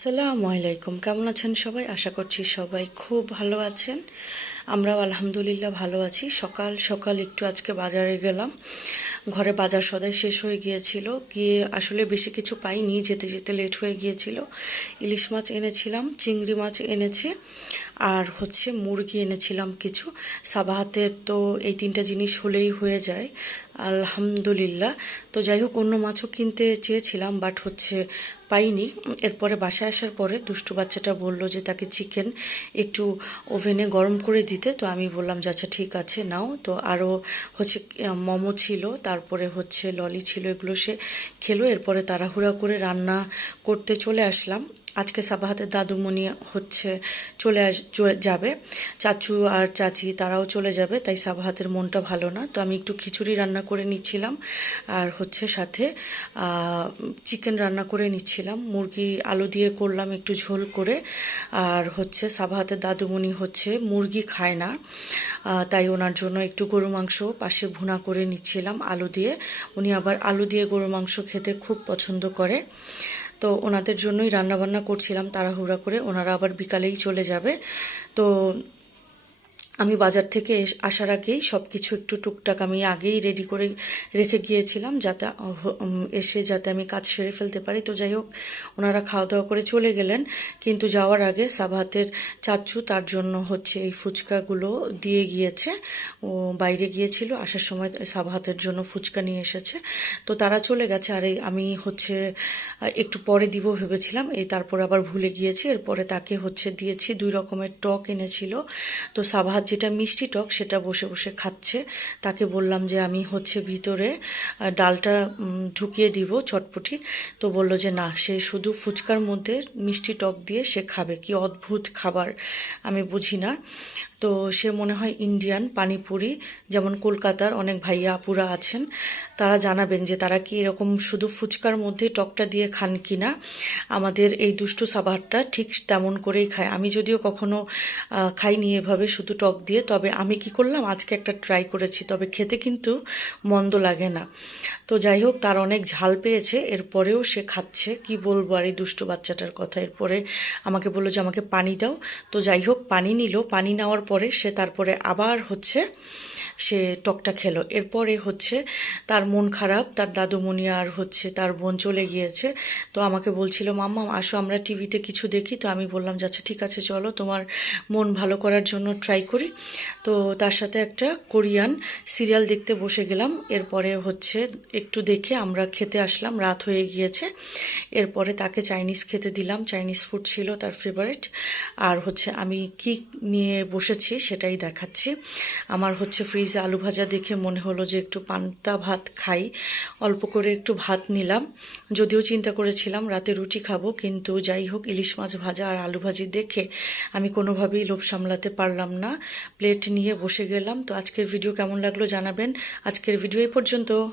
আসসালামু আলাইকুম, কেমন আছেন সবাই? আশা করছি সবাই খুব ভালো আছেন। আমরাও আলহামদুলিল্লাহ ভালো আছি। সকাল সকাল একটু আজকে বাজারে গেলাম। ঘরে বাজার সদাই শেষ হয়ে গিয়েছিল, গিয়ে আসলে বেশি কিছু পাইনি, যেতে যেতে লেট হয়ে গিয়েছিল। ইলিশ মাছ এনেছিলাম, চিংড়ি মাছ এনেছি, আর মুরগি এনেছিলাম কিছু। সাবাহাতের তো এই তিনটা জিনিস হলেই হয়ে যায় আলহামদুলিল্লাহ। তো যাই হোক, অন্য মাছও কিনতে চেয়েছিলাম, বাট পাইনি। এরপরে বাসায় আসার পরে দুষ্টু বাচ্চাটা বলল যে তাকে চিকেন একটু ওভেনে গরম করে দিতে। তো আমি বললাম যে আচ্ছা ঠিক আছে নাও। তো আরও মোমো ছিল, তারপরে ললি ছিল, এগুলো সে খেলো। এরপরে তাড়াহুড়া করে রান্না করতে চলে আসলাম। আজকে সাবাহাতের দাদুমণি যাবে, চাচু আর চাচি তারাও চলে যাবে, তাই সাবাহাতের মনটা ভালো না। তো আমি একটু খিচুড়ি রান্না করে নিচ্ছিলাম, আর সাথে চিকেন রান্না করে নিচ্ছিলাম। মুরগি আলু দিয়ে করলাম একটু ঝোল করে। আর সাবাহাতের দাদুমণি মুরগি খায় না, তাই ওনার জন্য একটু গরু মাংস পাশে ভুনা করে নিচ্ছিলাম আলু দিয়ে। উনি আবার আলু দিয়ে গরু মাংস খেতে খুব পছন্দ করে। তো ওনাদের জন্যই রান্নাবান্না করছিলাম তাড়াহুড়া করে, ওনারা আবার বিকালেই চলে যাবে। তো আমি বাজার থেকে আসার আগেই সব কিছু একটু টুকটাক আমি আগেই রেডি করে রেখে গিয়েছিলাম, যাতে এসে যাতে আমি কাজ সেরে ফেলতে পারি। তো যাই হোক, ওনারা খাওয়া দাওয়া করে চলে গেলেন, কিন্তু যাওয়ার আগে সাবাহাতের চাচু তার জন্য এই ফুচকাগুলো দিয়ে গিয়েছে। ও বাইরে গিয়েছিল, আসার সময় সাবাহাতের জন্য ফুচকা নিয়ে এসেছে। তো তারা চলে গেছে, আর আমি একটু পরে দিব ভেবেছিলাম, তারপর আবার ভুলে গিয়েছি। এরপরে তাকে দিয়েছি 2 রকমের টক এনেছিল। তো সাবাহাত যেটা মিষ্টি টক সেটা বসে বসে খাচ্ছে। তাকে বললাম যে আমি ভিতরে ডালটা ঢুকিয়ে দিব চটপটি। তো বলল যে না, সে শুধু ফুচকার মধ্যে মিষ্টি টক দিয়ে সে খাবে। কি অদ্ভুত খাবার, আমি বুঝি না। তো সে মনে হয় ইন্ডিয়ান পানিপুরি, যেমন কলকাতার অনেক ভাইয়া আপুরা আছেন, তারা জানাবেন যে তারা কি এরকম শুধু ফুচকার মধ্যে টকটা দিয়ে খান কি না। আমাদের এই দুষ্টু সাবারটা ঠিক তেমন করেই খায়। আমি যদিও কখনো খাইনি এভাবে শুধু টক দিয়ে, তবে আমি কি করলাম আজকে একটা ট্রাই করেছি, তবে খেতে কিন্তু মন্দ লাগে না। তো যাই হোক, তার অনেক ঝাল পেয়েছে, এরপরেও সে খাচ্ছে। কি বলবো আর এই দুষ্টু বাচ্চাটার কথা। এরপরে আমাকে বললো যে আমাকে পানি দাও। তো যাই হোক, পানি নিল। পানি নেওয়ার পরে সে তারপরে আবার সে টকটা খেলো। এরপরে তার মন খারাপ, তার দাদুমণি আর তার বোন চলে গিয়েছে। তো আমাকে বলছিল মাম্মা আসো আমরা টিভিতে কিছু দেখি। তো আমি বললাম যে আচ্ছা ঠিক আছে চলো, তোমার মন ভালো করার জন্য ট্রাই করি। তো তার সাথে একটা কোরিয়ান সিরিয়াল দেখতে বসে গেলাম। এরপরে একটু দেখে আমরা খেতে আসলাম, রাত হয়ে গিয়েছে। এরপরে তাকে চাইনিজ খেতে দিলাম, চাইনিজ ফুড ছিল তার ফেভারিট। আর আমি কি নিয়ে বসেছি সেটাই দেখাচ্ছি। আমার ফ্রিজে আলু ভাজা দেখে মনে হলো যে একটু পান্তা ভাত খাই, অল্প করে একটু ভাত নিলাম। যদিও চিন্তা করেছিলাম রাতে রুটি খাবো, কিন্তু যাই হোক, ইলিশ মাছ ভাজা আর আলু ভাজি দেখে আমি কোনোভাবেই লোভ সামলাতে পারলাম না, প্লেট নিয়ে বসে গেলাম। তো আজকের ভিডিও কেমন লাগলো জানাবেন। আজকের ভিডিও এই পর্যন্ত।